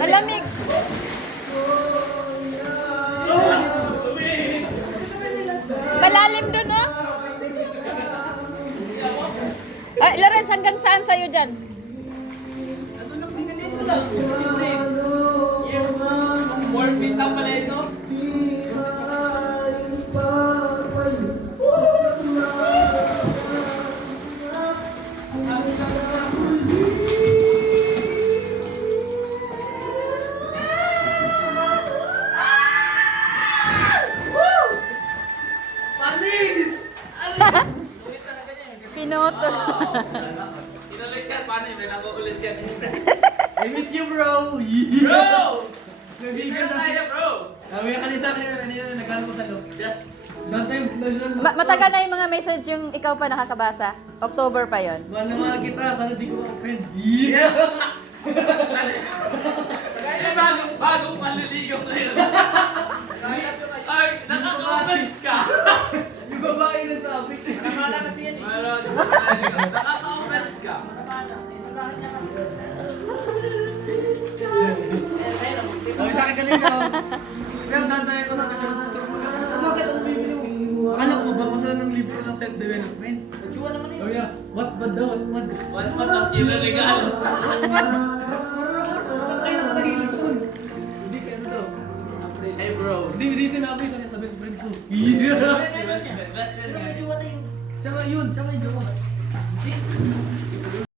Malamig. Malalim dun, oh. Ay, Lawrence, hanggang saan sa'yo dyan? Warpit lang pala ito. Pinutol. Inulit ka, paano yun? May nag-uulit ka. I miss you, bro! Bro! Kaibigan Isa tayo, bro! Kami yung kanita kanina nagkano ko sa loob. Just Don't time, Matagal na yung mga message yung ikaw pa nakakabasa. October pa yon. mahal na mahal kita, sana di ko open. Yeah! Kaya bagong panliligaw ngayon. Ay, nakaka-open ka! Yung babae na sabi. Namala kasi yan eh. Nakaka-open ka. Sabi sa akin kanina, kaya dantayan ko na kasi gusto ko bakit ang bibili mo? Akala ko ba, masala ng libro ng self-development? Nagkiwa naman eh. Oh yeah, what ba daw, what ba? One month of iraregalo. Saan kayo nakakahilig sun? Hindi ka ano daw. Hey bro. Hindi sinabi sa akin sa best friend ko. Yeah! Best friend nga. Siya nga yun, siya nga yung jowa.